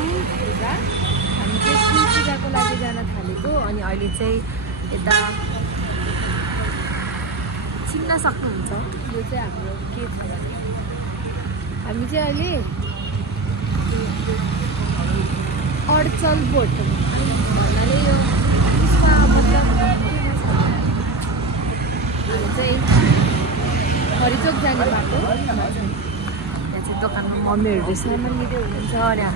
पूजा हामी चाहिँ कुल पूजाको लागि जान थालेको अनि अहिले चाहिँ यता चिन्न सक्नुहुन्छ यो चाहिँ हाम्रो के छ भने हामी चाहिँ अहिले अडचल बोट भन्नाले यो यसमा मतलब हामी चाहिँ हरिचोक जाने बाटो यहाँ चाहिँ दोकानमा मम्मीहरूले सामान लिँदै हुनुहुन्छ अनि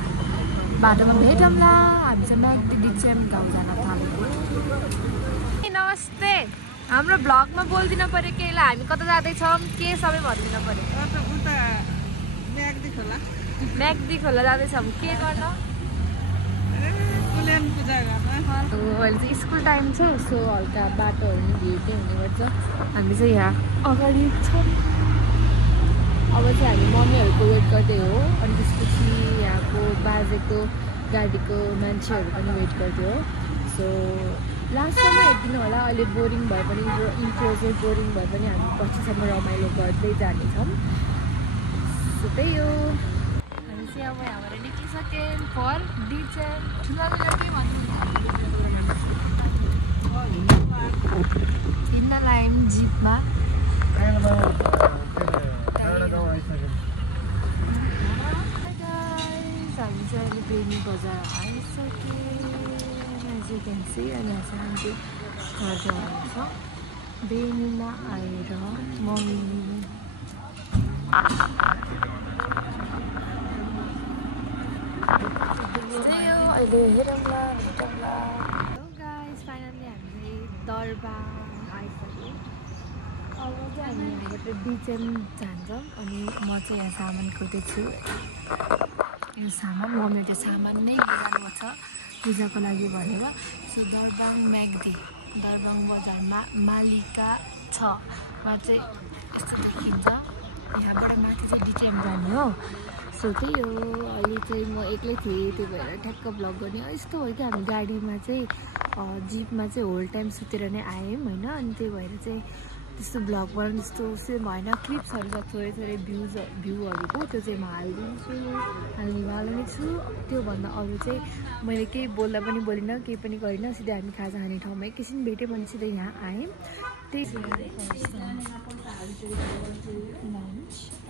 बाटोमा भेटौँला हामी चाहिँ म्याग्दी डिचेम गाउँ जान थालेको। नमस्ते हाम्रो ब्लगमा बोल्दिन पर्यो केहीलाई हामी कता जाँदैछौँ के सबै भनिदिन पर्यो। म्याग्दी खोला जाँदैछौँ के गर्न अहिले चाहिँ स्कुल टाइम छ सो हल्का बाटोहरू नि भिड नै हुने गर्छ। हामी चाहिँ यहाँ अगाडि छौँ अब चाहिँ हामी मम्मीहरूको वेट गर्दै हो अनि त्यसपछि यहाँको बाजेको गाडीको मान्छेहरू पनि वेट गर्दै हो। सो लास्टसम्म हेरिदिनु होला अहिले बोरिङ भए पनि इन्ट्रो चाहिँ बोरिङ भए पनि हामी पछिसम्म रमाइलो गर्दै जानेछौँ। सो त्यही हो हामी चाहिँ अब यहाँबाट निक्लिसक्यौँ फर डिचेम ठुलो के हिँड्न लायौँ जिपमा। हामी चाहिँ अहिले बेनी बजार आइसक्यौँ एज यु क्यान सी अनि यहाँ चाहिँ हामी घर जानुहुन्छ बेनीमा आएर मम्मी अहिले हेरौँला भेटौँला। गाइस फाइनली हामी दरबार आइसक्यौँ अब चाहिँ हामी यहाँबाट डिचेम जान्छौँ अनि म चाहिँ यहाँ सामान कुटेछु यो सामान मम्मीहरूले सामान नै लिइरहनु छ पूजाको लागि भनेर। सो दरबाङ म्याग्दी दरबाङ बजारमा मालिका 6मा चाहिँ यस्तो देखिन्छ यहाँबाट माथि चाहिँ डिचेम जाने हो। सो त्यही हो अहिले चाहिँ म एक्लै थिएँ त्यही भएर ठ्याक्क भ्लग गर्ने यस्तो हो कि हामी गाडीमा चाहिँ जिपमा चाहिँ होल टाइम सुतेर नै आयौँ होइन अनि त्यही भएर चाहिँ त्यस्तो भ्लग बनाउनु त्यस्तो उयो भएन क्लिप्सहरू छ थोरै थोरै भ्यूहरूको त्यो चाहिँ म हाल्ने छु। त्योभन्दा अरू चाहिँ मैले केही बोल्दा पनि बोलिनँ केही पनि गरिनँ सिधै हामी खाजा खाने ठाउँमा एकैछिन भेट्यो भने सिधै यहाँ आयौँ। त्यही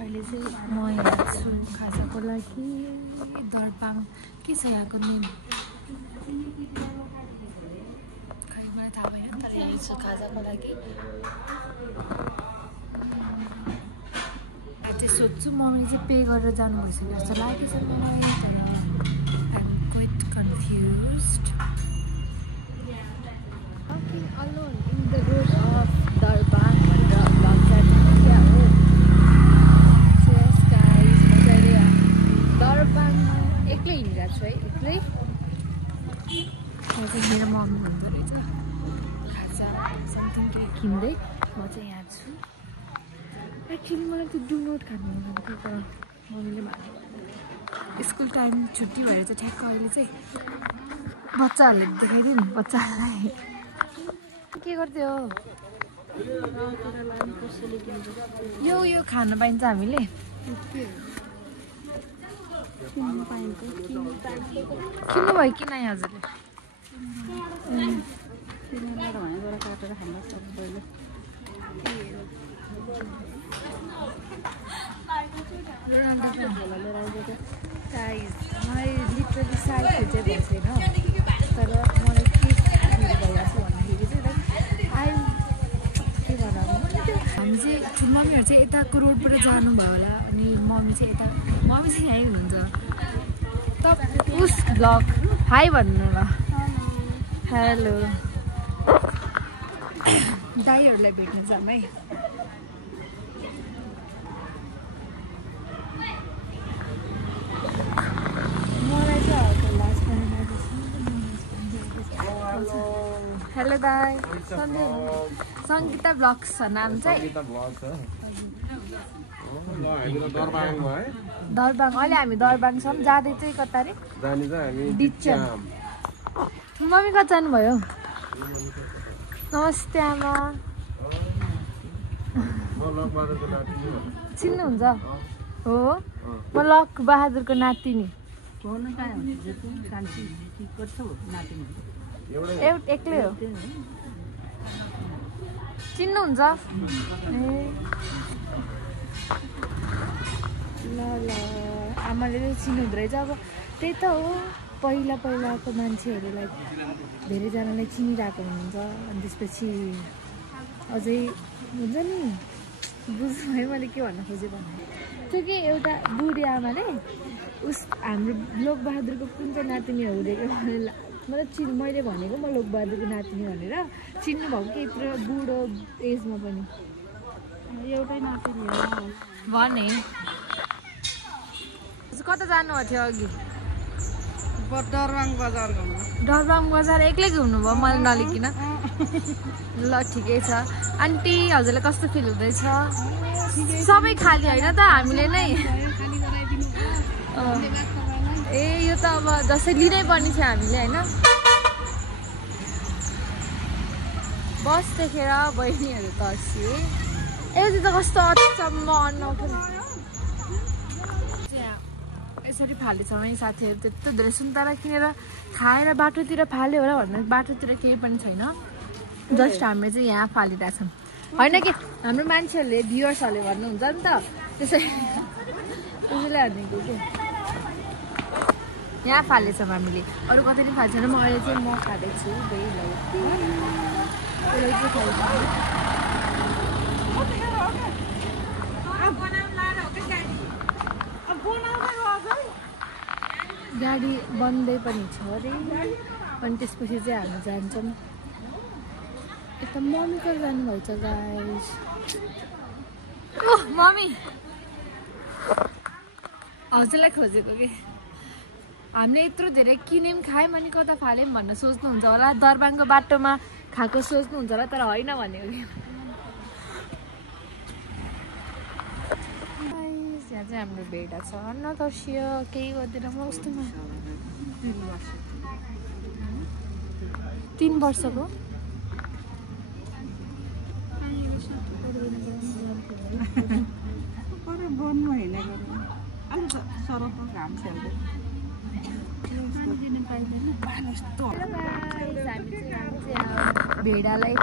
अहिले चाहिँ म यहाँ छु खाजाको लागि दरबाङ के छ यहाँको नेम खै मलाई थाहा भएन तर यहाँ छु खाजाको लागि। चाहिँ सोध्छु मम्मीले चाहिँ पे गरेर जानु भइसक्यो जस्तो लागेछ मलाई तर I'm quite confused. Walking alone in the road of Darbang भनेर भ्लग जान्छ क्या हो। मजाले दरबाङमा एक्लै हिँडिरहेको छु है एक्लै। यहाँ चाहिँ मेरो मम्मी हुँदो रहेछ खाजा समथिङ केही किन्दै म चाहिँ यहाँ छु। एक्चुअली मलाई त्यो डु नोट खानु मन थियो तर मम्मीले भन्यो स्कुल टाइम छुट्टी भएर चाहिँ ठ्याक्क अहिले चाहिँ बच्चाहरूले देखाइदियो नि बच्चाहरूलाई के गर्थ्यो यो खान पाइन्छ हामीले किन्नु भयो कि नै हजुरले मलाई लिटरली साइड चाहिँ भएको छैन तर मलाई के भइरहेको छ भन्दाखेरि चाहिँ के भनौँ हामी चाहिँ मम्मीहरू चाहिँ यताको रोडबाट जानुभयो होला अनि मम्मी चाहिँ यहीँ हुनुहुन्छ त उस ब्लग हाई भन्नु ल हेलो दाइहरूलाई भेट्न जाऊँ है। मलाई चाहिँ लास्टमा हेलो दाई सङ्गीता ब्लग्स छ नाम चाहिँ दरबाङ अहिले हामी दरबाङ छौँ जाँदै चाहिँ कता रे डिचेम। मम्मी कता जानुभयो नमस्ते आमा चिन्नुहुन्छ हो म लक बहादुरको नातिनी एक्लै हो चिन्नुहुन्छ ल ल आमाले चाहिँ चिन्नुहुँदो रहेछ अब त्यही त हो पहिलाको मान्छेहरूलाई धेरैजनाले चिनिरहेको हुनुहुन्छ अनि त्यसपछि अझै हुन्छ नि बुझ्नु है मैले के भन्न खोजेँ भने त्यो कि एउटा बुढी आमाले हाम्रो लोकबहादुरको कुन चाहिँ नातिनी हुँदैको मतलब मैले भनेको म लोकबहादुरको नातिनी भनेर चिन्नु भएको कि यत्रो बुढो एजमा पनि एउटै नातिनी हो भने कता जानुभएको थियो अघि डरबाङ बजार एक्लै घुम्नुभयो मैले नलिकिन ल ठिकै छ आन्टी हजुरलाई कस्तो फिल हुँदैछ सबै खाली होइन त हामीले नै ए यो त अब जस्तै लिनै पर्ने थियो हामीले होइन बस देखेर बहिनीहरू तर्सिए यति त कस्तो अचम्म अनौठो यसरी फालेछौँ है साथीहरू त्यत्रो धेरै सुन्तला किनेर खाएर बाटोतिर फाल्यो होला भन्दा बाटोतिर केही पनि छैन जस्ट हामीले चाहिँ यहाँ फालिरहेछौँ होइन कि हाम्रो मान्छेहरूले भ्युअर्सहरूले भन्नुहुन्छ नि त त्यसैले भनेको कि यहाँ फालेछौँ हामीले अरू कतै पनि फाल्छ म अहिले चाहिँ म खाँदैछु गाडी बन्दै पनि छ अरे अनि त्यसपछि चाहिँ हामी जान्छौँ यता मम्मी कहाँ जानुभएछ गाइस ओह मम्मी हजुरलाई खोजेको कि हामीले यत्रो धेरै किन्यौँ खायौँ अनि कता फाल्यौँ भन्न सोच्नुहुन्छ होला दरबाङको बाटोमा खाएको सोच्नुहुन्छ होला तर होइन भनेको कि यहाँ चाहिँ हाम्रो भेडा छ नतर्सियो केही गर्दैन म कस्तोमा 3 वर्षको भेडालाई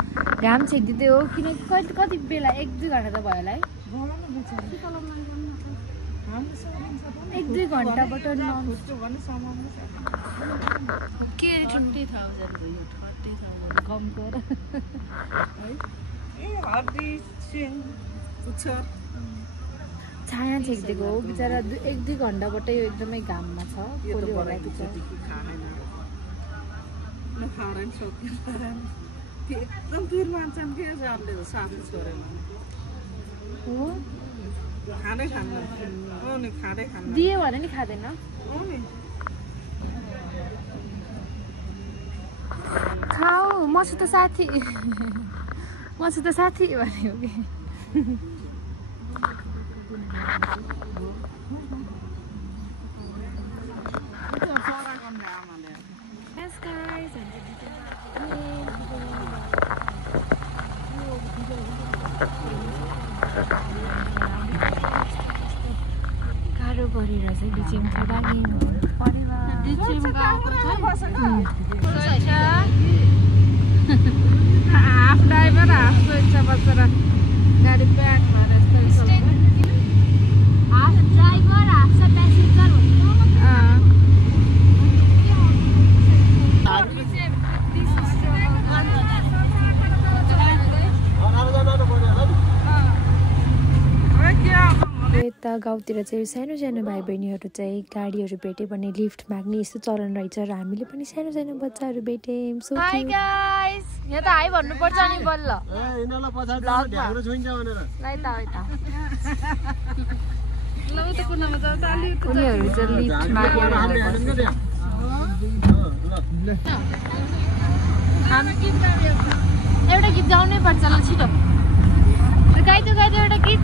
घाम छेकिदिँदै हो किनकि कति बेला 1-2 घन्टा त भयो होला है 1-2 घन्टाबाट के 30,000 कमको छाया छेकिदिएको हो बिचरा 1-2 घन्टाबाटै एकदमै घाममा छ एकदम दूर मान्छन् के जानले साथी छोडेर हो खाँदै खान्न हो नि खाँदै खान्न दिए भने नि खादैन हो नि खाऊ मसित साथी मसित साथी भन्यो कि गाह्रो गरेर चाहिँ बिचेमको लागि हाफ ड्राइभर हाफ इच्छा बसेर गाडी प्याक भएर हाफ ड्राइभर हाफ प्यासेन्जर यता गाउँतिर चाहिँ सानो सानो भाइ बहिनीहरू चाहिँ गाडीहरू भेट्यो भने लिफ्ट माग्ने यस्तो चलन रहेछ र हामीले पनि सानो सानो बच्चाहरू भेट्यौँ सो हाई गाइस यहाँ त हाई भन्नुपर्छ नि बल्ल उनीहरू चाहिँ लिफ्ट मागेर एउटा गीत गाउनै पर्छ ल छिटो गाइदो एउटा गीत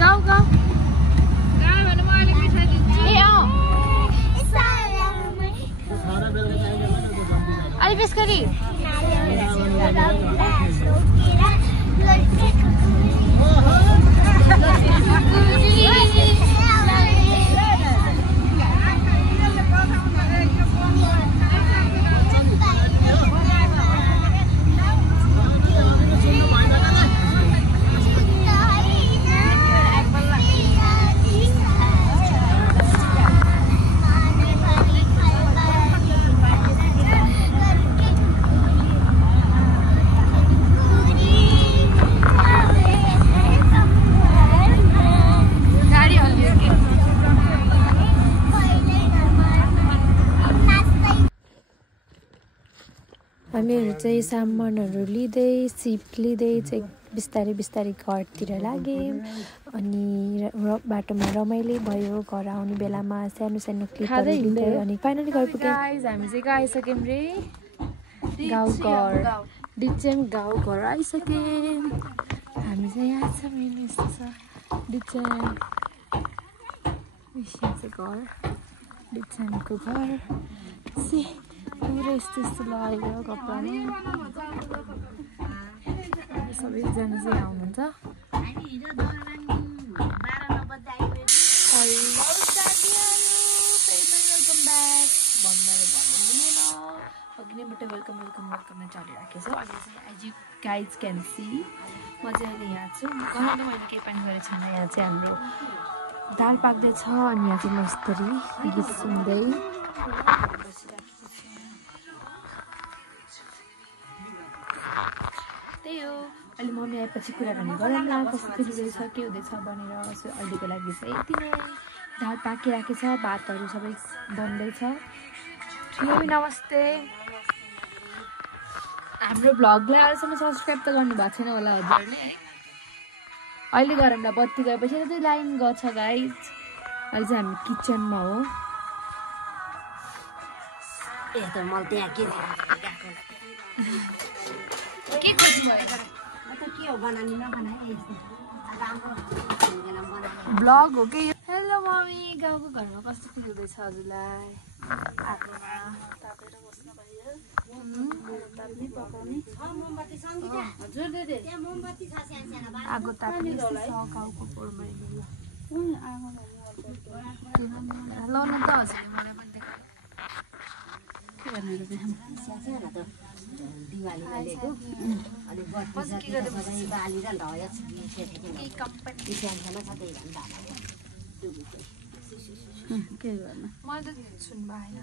गाउँ भने म अहिले मिठाइदिन्छु ए आऊ अहिले बेस गरी हामीहरू चाहिँ सामानहरू लिँदै सिप लिँदै चाहिँ बिस्तारै बिस्तारै घरतिर लाग्यौँ अनि बाटोमा रमाइलो भयो। घर आउने बेलामा सानो सानो क्लिपहरू लिँदै अनि फाइनली घर पुग्यौँ। गाइस हामी चाहिँ आइसक्यौँ रे गाउँ घर डिचेम गाउँ घर आइसक्यौँ। हामी चाहिँ यहाँ छ मेन यस्तो छ डिचेम घर डिचेमको घर सी पुरा यस्तो यस्तो लाग्यो कपडामा सबैजना चाहिँ आउनुहुन्छ। अघिनैबाट वेलकम नै चलिराखेको छ। अहिले चाहिँ as you guys can see म चाहिँ अहिले यहाँ छु। घरमा त मैले केही पनि गरेको छैन। यहाँ चाहिँ हाम्रो दाल पाक्दैछ अनि यहाँ चाहिँ म यस्तरी गीत सुन्दै त्यही हो। अहिले मम्मी आएपछि कुराकानी गरौँला कस्तो फिल हुँदैछ के हुँदैछ भनेर। अहिलेको लागि चाहिँ यति नै। दाल पाकिराखेको छ, भातहरू सबै बन्दैछ। नमस्ते। हाम्रो भ्लगलाई अहिलेसम्म सब्सक्राइब त गर्नुभएको छैन होला हजुरले है। अहिले गरौँला बत्ती गएपछि त त्यो लाइन गछ गाइज। अहिले चाहिँ हामी किचनमा हो। ब्लग हो कि हेलो मम्मी गाउँको घरमा कस्तो फिल हुँदैछ हजुरलाई? आगोमा तापेर बस्नु भयो। आगो ताप्ने गाउँको पोहोरमा ल न त हजुरले मलाई पनि देखाउनु मैले त सुन्नु भएन।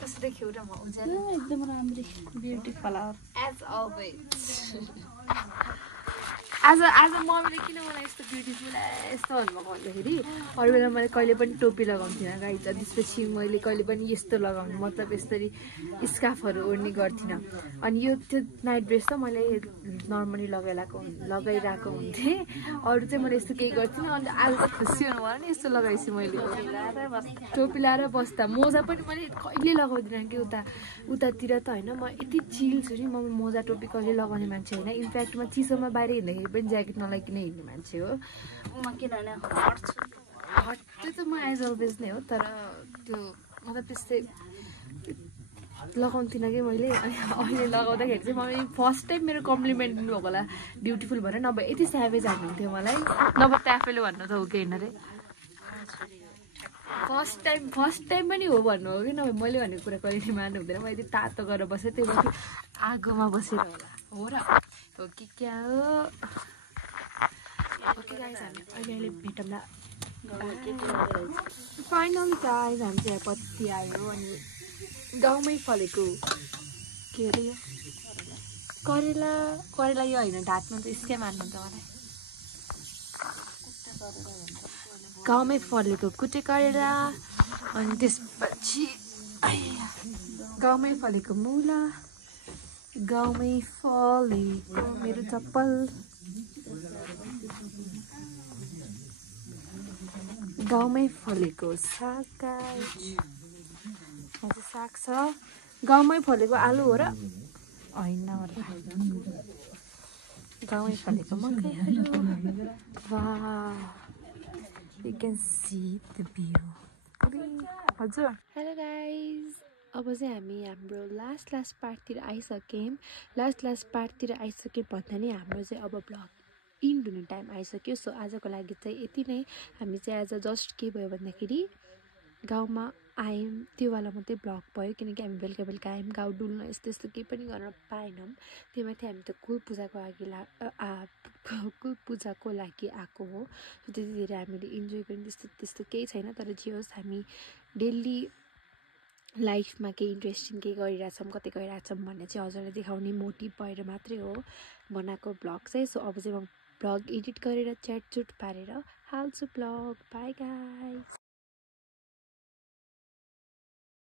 कस्तो देख्यो र म उज्यालो एकदम राम्रो ब्युटी कलर एज अलवेज। आज मम्मीले किन मलाई यस्तो ब्युटिफुल यस्तो भन्नुभएको भन्दाखेरि अरू बेला मैले कहिले पनि टोपी लगाउँथिनँ गाइज। त्यसपछि मैले कहिले पनि यस्तो लगाउनु मतलब यसरी स्कार्फहरू ओढ्ने गर्थिनँ। अनि यो त्यो नाइट ड्रेस त मैले नर्मली लगाइरहेको हुन्थेँ। अरू चाहिँ मैले यस्तो केही गर्थिनँ। अन्त आज त खुसी हुनु भयो नि यस्तो लगाएपछि मैले टोपी लगाएर बस्दा। मोजा पनि मैले कहिले लगाउँदिनँ कि उतातिर त होइन। म यति चिल छु नि। म मोजा टोपी कहिले लगाउने मान्छे होइन। इनफ्याक्ट म चिसोमा बाहिर हिँड्दाखेरि पनि ज्याकेट नलाइकन हिँड्ने मान्छे हो म। किनभने हट त म एज अलवेज नै हो। तर त्यो मतलब त्यस्तै लगाउँथिनँ कि मैले। अनि अहिले लगाउँदाखेरि चाहिँ मलाई फर्स्ट टाइम मेरो कम्प्लिमेन्ट दिनुभएको होला ब्युटिफुल भनेर। नभए यति स्याभेज हान्नुहुन्थ्यो मलाई। नभए ट्याफेले भन्नु त हो कि होइन अरे। फर्स्ट टाइम पनि हो भन्नु हो कि नभए मैले भनेको कुरा कहिले मान्नु हुँदैन। म यति तातो गरेर बसेँ त्यही भएर आगोमा बसेर होला हो र हो कि क्या हो। ओके गाइज हामी अहिले भेटौँला। फाइनल गाइज हामी चाहिँ पत्ती आयो अनि गाउँमै फलेको के अरे यो करेला यो होइन ढाक्नु त स्क्याम हान्नुहुन्छ मलाई। गाउँमै फलेको कुटे करेला अनि त्यसपछि गाउँमै फलेको मुला गाउँमै फलेको मेरो चप्पल गाउँमै फलेको साग साग छ। गाउँमै फलेको आलु हो र होइन होला। गाउँमै फलेको मकैहरू। वाह you can see the view हजुर। हेलो गाइज अब चाहिँ हामी हाम्रो लास्ट पार्टतिर आइसक्यौँ। लास्ट पार्टतिर आइसक्यौँ भन्दा नि हाम्रो चाहिँ अब भ्लग इन्ड हुने टाइम आइसक्यो। सो आजको लागि चाहिँ यति नै। हामी चाहिँ आज जस्ट के भयो भन्दाखेरि गाउँमा आयौँ, त्यो वाला मात्रै भ्लग भयो, किनकि हामी बेलुका बेलुका आयौँ। गाउँ डुल्न यस्तो केही पनि गर्न पाएनौँ। त्यो माथि हामी त कुल पूजाको लागि आएको हो। त्यति धेरै हामीले इन्जोय गर्यौँ, त्यस्तो केही छैन। तर जे होस्, हामी डेली लाइफमा केही इन्ट्रेस्टिङ केही गरिरहेछौँ, कतै गइरहेछौँ भन्ने चाहिँ हजुरलाई देखाउने मोटिभ भएर मात्रै हो बनाएको भ्लग चाहिँ। सो अब चाहिँ म भ्लग एडिट गरेर च्याटचुट पारेर हाल्छु भ्लग। By guys.